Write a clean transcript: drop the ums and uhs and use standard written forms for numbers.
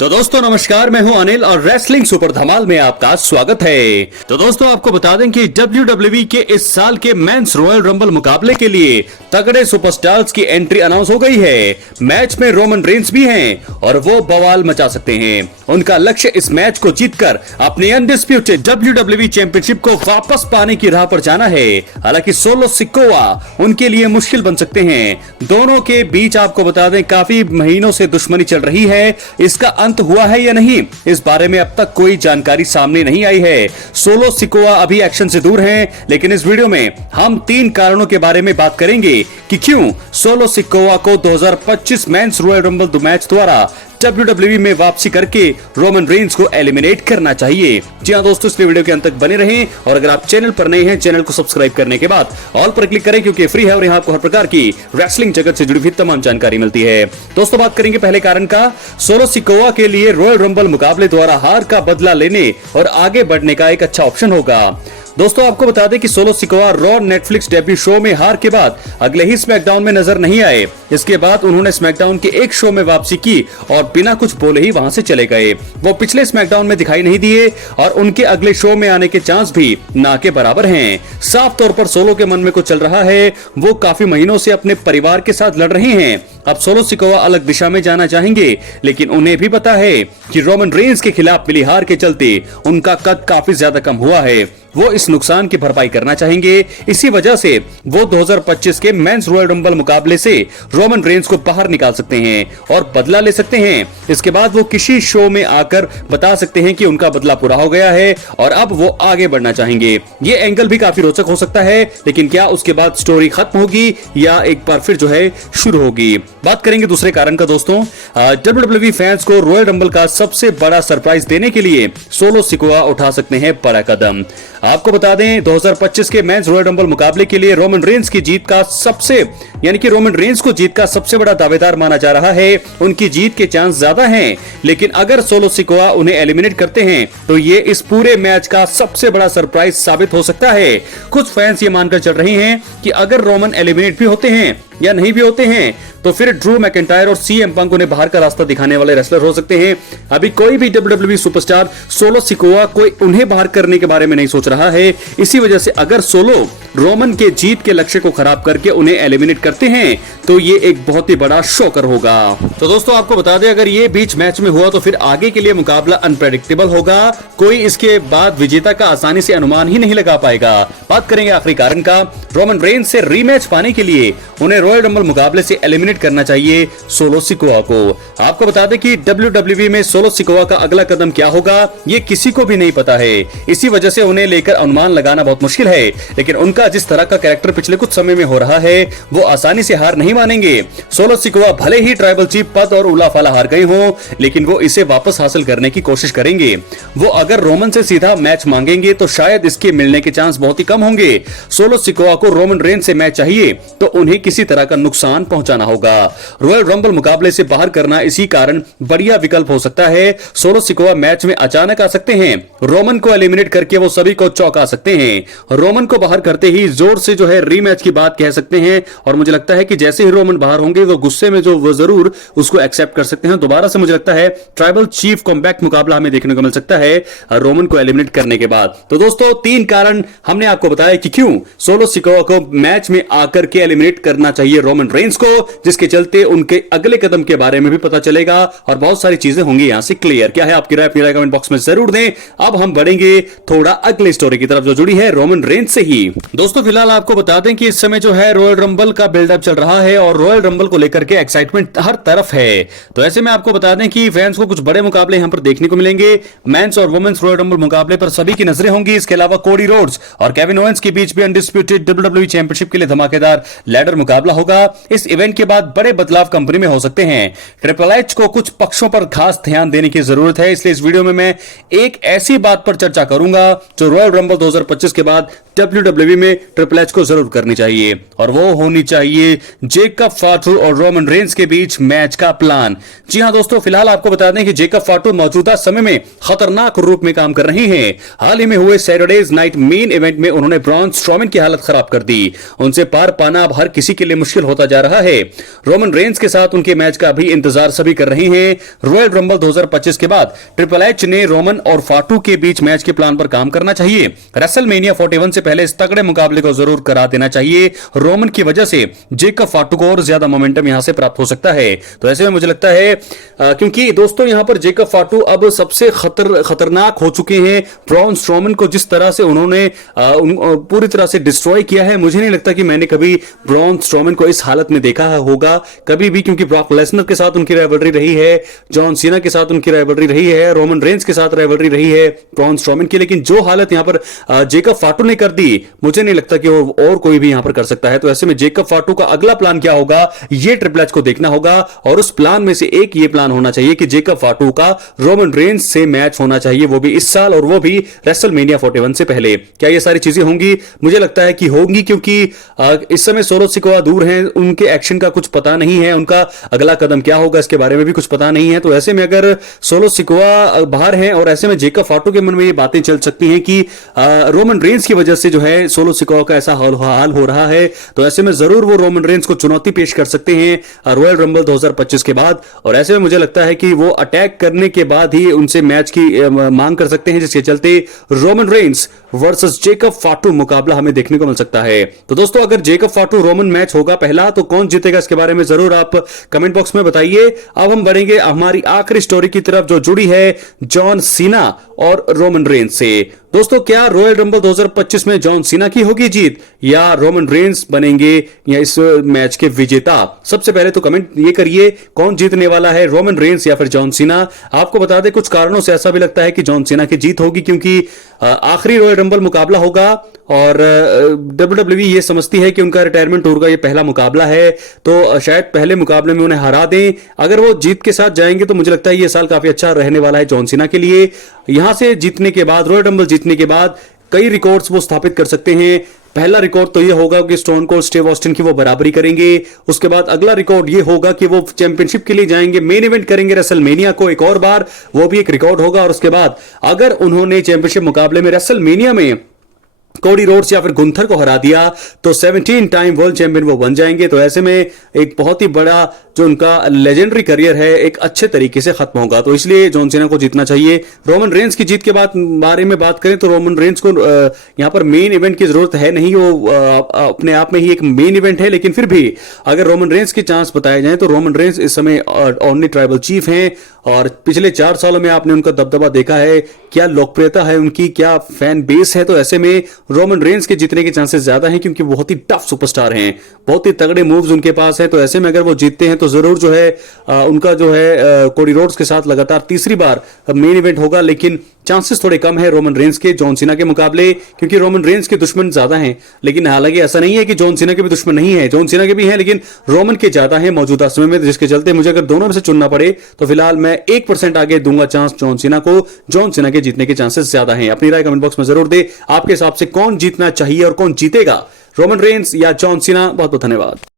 तो दोस्तों नमस्कार, मैं हूं अनिल और रेसलिंग सुपर धमाल में आपका स्वागत है। तो दोस्तों आपको बता दें कि WWE के इस साल के मेंस रॉयल रंबल मुकाबले के लिए तगड़े सुपरस्टार्स की एंट्री अनाउंस हो गई है। मैच में रोमन रेंस भी हैं और वो बवाल मचा सकते हैं। उनका लक्ष्य इस मैच को जीतकर अपनी अनडिस्प्यूटेड WWE चैंपियनशिप को वापस पाने की राह पर जाना है। हालांकि सोलो सिकोआ उनके लिए मुश्किल बन सकते हैं। दोनों के बीच आपको बता दें काफी महीनों से दुश्मनी चल रही है। इसका अंत हुआ है या नहीं, इस बारे में अब तक कोई जानकारी सामने नहीं आई है। सोलो सिकोआ अभी एक्शन से दूर हैं, लेकिन इस वीडियो में हम 3 कारणों के बारे में बात करेंगे कि क्यों सोलो सिकोआ को 2025 मेंस रॉयल रंबल मैच द्वारा WWE में वापसी करके रोमन रेंस को एलिमिनेट करना चाहिए। जी हाँ दोस्तों, इसलिए वीडियो के अंत तक बने रहें और अगर आप चैनल पर नए हैं, चैनल को सब्सक्राइब करने के बाद ऑल पर क्लिक करें क्योंकि फ्री है और यहाँ आपको हर प्रकार की रेसलिंग जगत से जुड़ी हुई तमाम जानकारी मिलती है। दोस्तों बात करेंगे पहले कारण का। सोलो सिकोआ के लिए रॉयल रंबल मुकाबले द्वारा हार का बदला लेने और आगे बढ़ने का एक अच्छा ऑप्शन होगा। दोस्तों आपको बता दें कि solo Sikoa raw Netflix debut show में हार के बाद अगले ही स्मैकडाउन में नजर नहीं आए। इसके बाद उन्होंने स्मैकडाउन के एक शो में वापसी की और बिना कुछ बोले ही वहां से चले गए। वो पिछले स्मैकडाउन में दिखाई नहीं दिए और उनके अगले शो में आने के चांस भी ना के बराबर हैं। साफ तौर पर सोलो के मन में कुछ चल रहा है। वो काफी महीनों से अपने परिवार के साथ लड़ रहे हैं। अब सोलो सिकोआ अलग दिशा में जाना चाहेंगे, लेकिन उन्हें भी पता है कि रोमन रेंस के खिलाफ मिली हार के चलते उनका कद काफी ज्यादा कम हुआ है। वो इस नुकसान की भरपाई करना चाहेंगे। इसी वजह से वो 2025 के मेंस रॉयल रंबल मुकाबले से रोमन रेंस को बाहर निकाल सकते हैं और बदला ले सकते हैं। इसके बाद वो किसी शो में आकर बता सकते हैं कि उनका बदला पूरा हो गया है और अब वो आगे बढ़ना चाहेंगे। ये एंगल भी काफी रोचक हो सकता है, लेकिन क्या उसके बाद स्टोरी खत्म होगी या एक बार फिर जो है शुरू होगी। बात करेंगे दूसरे कारण का। दोस्तों WWE फैंस को रॉयल रंबल का सबसे बड़ा सरप्राइज देने के लिए सोलो सिकोआ उठा सकते हैं बड़ा कदम। आपको बता दें 2025 के मेंस रॉयल रंबल मुकाबले के लिए रोमन रेंस की जीत का रोमन रेंस को जीत का सबसे बड़ा दावेदार माना जा रहा है। उनकी जीत के चांस ज्यादा हैं, लेकिन अगर सोलो सिकोआ उन्हें एलिमिनेट करते हैं तो ये इस पूरे मैच का सबसे बड़ा सरप्राइज साबित हो सकता है। कुछ फैंस ये मानकर चल रहे हैं कि अगर रोमन एलिमिनेट भी होते हैं या नहीं भी होते हैं तो फिर ड्रू मैकिंटायर और CM पंक उन्हें बाहर का रास्ता दिखाने वाले रेसलर हो सकते हैं। अभी कोई भी WWE सुपरस्टार सोलो सिकोआ को उन्हें बाहर करने के बारे में नहीं सोच रहा है। इसी वजह से अगर सोलो रोमन के जीत के लक्ष्य को खराब करके उन्हें एलिमिनेट करते हैं तो ये एक बहुत ही बड़ा शॉकर होगा। तो दोस्तों आपको बता दें अगर ये बीच मैच में हुआ तो फिर आगे के लिए मुकाबला अनप्रेडिक्टेबल होगा। कोई इसके बाद विजेता का आसानी से अनुमान ही नहीं लगा पाएगा। बात करेंगे आखिरी कारण का। रोमन रेंस से रीमैच पाने के लिए उन्हें रॉयल रंबल मुकाबले से एलिमिनेट करना चाहिए सोलो सिकोआ को। आपको बता दें कि WWE में सोलो सिकोआ का अगला कदम क्या होगा ये किसी को भी नहीं पता है। इसी वजह से उन्हें लेकर अनुमान लगाना बहुत मुश्किल है, लेकिन उनका जिस तरह का कैरेक्टर पिछले कुछ समय में हो रहा है वो आसानी से हार नहीं मानेंगे। सोलो सिकोआ भले ही ट्राइबल चीफ पद और उला फाला हार गए हों, लेकिन वो इसे वापस हासिल करने की कोशिश करेंगे। वो अगर रोमन से सीधा मैच मांगेंगे तो शायद इसके मिलने के चांस बहुत ही कम होंगे। सोलो सिकोआ को रोमन रेंस से मैच चाहिए तो उन्हें किसी तरह का नुकसान पहुंचाना होगा। रॉयल रंबल मुकाबले से बाहर करना इसी कारण बढ़िया विकल्प हो सकता है। सोलो सिकोआ मैच में अचानक आ सकते हैं। रोमन को एलिमिनेट करके वो सभी को चौंका सकते हैं। रोमन को बाहर करते ही जोर से जो है रीमैच की बात कह सकते हैं और मुझे लगता है कि जैसे ही रोमन बाहर होंगे वो गुस्से में जो वो जरूर उसको एक्सेप्ट कर सकते हैं। दोबारा से मुझे लगता है ट्राइबल चीफ कॉम्बैक्ट मुकाबला हमें देखने को मिल सकता है रोमन को एलिमिनेट करने के बाद। तो दोस्तों 3 कारण हमने आपको बताया कि क्यों सोलो सिकोआ को मैच में आकर के एलिमिनेट करना चाहिए रोमन रेंस को, जिसके चलते उनके अगले कदम के बारे में भी पता चलेगा और बहुत सारी चीजें होंगी यहां से क्लियर। क्या है आपकी राय, अपनी राय कमेंट बॉक्स में जरूर दें। अब हम बढ़ेंगे थोड़ा अगले स्टोरी की तरफ जो जुड़ी है रोमन रेंस से ही। दोस्तों फिलहाल आपको बता दें कि इस समय जो है रॉयल रंबल का बिल्डअप चल रहा है और रॉयल रंबल को लेकर के एक्साइटमेंट हर तरफ है। तो ऐसे में आपको बता दें कि फैंस को कुछ बड़े मुकाबले यहां पर देखने को मिलेंगे। मेंस और वुमेन्स रॉयल रंबल मुकाबले पर सभी की नजरें होंगी। इसके अलावा कोडी रोड्स और केविन ओवेंस के बीच भी अनडिस्प्यूटेड WWE चैंपियनशिप के लिए धमाकेदार लैडर मुकाबला होगा। इस इवेंट के बाद बड़े बदलाव कंपनी में हो सकते हैं। ट्रिपल एच को कुछ पक्षों पर खास ध्यान देने की जरूरत है, इसलिए इस वीडियो में मैं एक ऐसी बात पर चर्चा करूंगा जो रॉयल रंबल 2025 के बाद WWE में ट्रिपल एच को जरूर करनी चाहिए, और वो होनी चाहिए जेकब फाटू और रोमन रेंस के बीच मैच का प्लान। जी हां दोस्तों, फिलहाल आपको बता दें कि जेकब फाटू मौजूदा समय में खतरनाक रूप में काम कर रही हैं। हाल ही में हुए सैटरडेज नाइट मेन इवेंट में उन्होंने ब्रॉन स्ट्रोमन की हालत खराब कर दी। उनसे पार पाना अब हर किसी के लिए मुश्किल होता जा रहा है। रोमन रेंस के साथ उनके मैच का भी इंतजार सभी कर रहे हैं। रॉयल रंबल 2025 के बाद ट्रिपल एच ने रोमन और फाटू के बीच मैच के प्लान पर काम करना चाहिए। रेसलमेनिया 41 से पहले इस तगड़े मुकाबले को जरूर करा देना चाहिए। रोमन की वजह से जेकब फाटू को और ज्यादा मोमेंटम यहां से प्राप्त हो सकता है। तो ऐसे में मुझे लगता है क्योंकि दोस्तों यहां पर जेकब फाटू अब सबसे खतरनाक हो चुके हैं। ब्रॉन स्ट्रोमन को जिस तरह से उन्होंने पूरी तरह से डिस्ट्रॉय किया है, मुझे नहीं लगता कि मैंने कभी ब्रॉन स्ट्रोमन को इस हालत में देखा होगा कभी भी, क्योंकि ब्रॉक लेसनर के साथ उनकी राइवलरी रही है, जॉन सीना के साथ उनकी राइवलरी रही है, रोमन रेंस के साथ राइवलरी रही है ब्रॉन स्ट्रोमन की। लेकिन जो हालत यहां पर जेकब फाटू ने कर दी, मुझे नहीं लगता कि और कोई भी यहां पर कर सकता है। तो ऐसे में जेकब फाटू का अगला प्लान क्या होगा, यह ट्रिपल एच को देखना होगा, और उस प्लान में से एक ये प्लान होना चाहिए कि जेकब फाटू का रोमन रेंस से मैच होना चाहिए, वो भी इस साल, और वो भी रेसलमेनिया 41 से पहले। क्या ये सारी चीजें होंगी? मुझे लगता है कि होंगी, क्योंकि इस समय सोलो सिकोआ दूर हैं, उनके एक्शन का कुछ पता नहीं है, उनका अगला कदम क्या होगा इसके बारे में भी कुछ पता नहीं है। तो ऐसे में अगर सोलो सिकोआ बाहर हैं, और ऐसे में जेकब फाटू के मन में ये बातें चल सकती हैं कि रोमन रेंस की वजह से जो है सोलो सिकोआ का ऐसा हाल हो रहा है, तो ऐसे में जरूर वो रोमन रेंस को चुनौती पेश कर सकते हैं रॉयल रंबल 2025 के बाद। और ऐसे में मुझे लगता है कि वो अटैक करने के बाद ही उनसे मैच की मांग कर सकते हैं, जिसके चलते रोमन रेंस वर्सेस जेकब फाटू मुकाबला हमें देखने को मिल सकता है। तो दोस्तों, अगर जेकब फाटू रोमन मैच होगा पहला, तो कौन जीतेगा इसके बारे में जरूर आप कमेंट बॉक्स में बताइए। अब हम बढ़ेंगे हमारी आखिरी स्टोरी की तरफ, जो जुड़ी है जॉन सीना और रोमन रेंस से। दोस्तों, क्या रॉयल रंबल 2025 में जॉन सीना की होगी जीत, या रोमन रेंस बनेंगे या इस मैच के विजेता? सबसे पहले तो कमेंट ये करिए, कौन जीतने वाला है, रोमन रेंस या फिर जॉन सीना? आपको बता दें, कुछ कारणों से ऐसा भी लगता है कि जॉन सीना की जीत होगी, क्योंकि आखिरी रॉयल रंबल मुकाबला होगा, और WWE ये समझती है कि उनका रिटायरमेंट टूर का ये पहला मुकाबला है, तो शायद पहले मुकाबले में उन्हें हरा दें। अगर वो जीत के साथ जाएंगे तो मुझे लगता है ये साल काफी अच्छा रहने वाला है जॉन सीना के लिए। यहां से जीतने के बाद, रॉयल रंबल जीतने के बाद कई रिकॉर्ड्स वो स्थापित कर सकते हैं। पहला रिकॉर्ड तो ये होगा कि स्टोन कोल्ड स्टीव ऑस्टिन की वो बराबरी करेंगे। उसके बाद अगला रिकॉर्ड ये होगा कि वो चैंपियनशिप के लिए जाएंगे, मेन इवेंट करेंगे रेसलमेनिया को एक और बार, वो भी एक रिकॉर्ड होगा। और उसके बाद अगर उन्होंने चैंपियनशिप मुकाबले में रेसलमेनिया में कोडी रोड्स या फिर गुंथर को हरा दिया, तो 17 टाइम वर्ल्ड चैंपियन वो बन जाएंगे। तो ऐसे में एक बहुत ही बड़ा जो उनका लेजेंडरी करियर है एक अच्छे तरीके से खत्म होगा। तो इसलिए जॉन सीना को जीतना चाहिए। रोमन रेंस की जीत के बाद बारे में बात करें तो रोमन रेंस को यहां पर मेन इवेंट की जरूरत है नहीं, वो अपने आप में ही एक मेन इवेंट है। लेकिन फिर भी अगर रोमन रेंस के चांस बताए जाएं तो रोमन रेंस इस समय ओनली ट्राइबल चीफ हैं, और पिछले 4 सालों में आपने उनका दबदबा देखा है, क्या लोकप्रियता है उनकी, क्या फैन बेस है। तो ऐसे में रोमन रेंस के जीतने के चांसेस ज्यादा हैं, क्योंकि बहुत ही टफ सुपरस्टार हैं, बहुत ही तगड़े मूव्स उनके पास हैं। तो ऐसे में अगर वो जीतते हैं तो जरूर जो है उनका जो है कोडी रोड्स के साथ लगातार तीसरी बार मेन इवेंट होगा। लेकिन चांसेस थोड़े कम है रोमन रेंस के जॉन सीना के मुकाबले, क्योंकि रोमन रेंस के दुश्मन ज्यादा हैं। लेकिन हालांकि ऐसा नहीं है कि जॉन सीना के भी दुश्मन नहीं है, जॉन सीना के भी हैं, लेकिन रोमन के ज्यादा हैं मौजूदा समय में, जिसके चलते मुझे अगर दोनों में से चुनना पड़े तो फिलहाल मैं 1% आगे दूंगा चांस जॉन सीना को। जॉन सीना के जीतने के चांसेस ज्यादा हैं। अपनी राय कमेंट बॉक्स में जरूर दे, आपके हिसाब से कौन जीतना चाहिए और कौन जीतेगा, रोमन रेंस या जॉन सीना? बहुत बहुत धन्यवाद।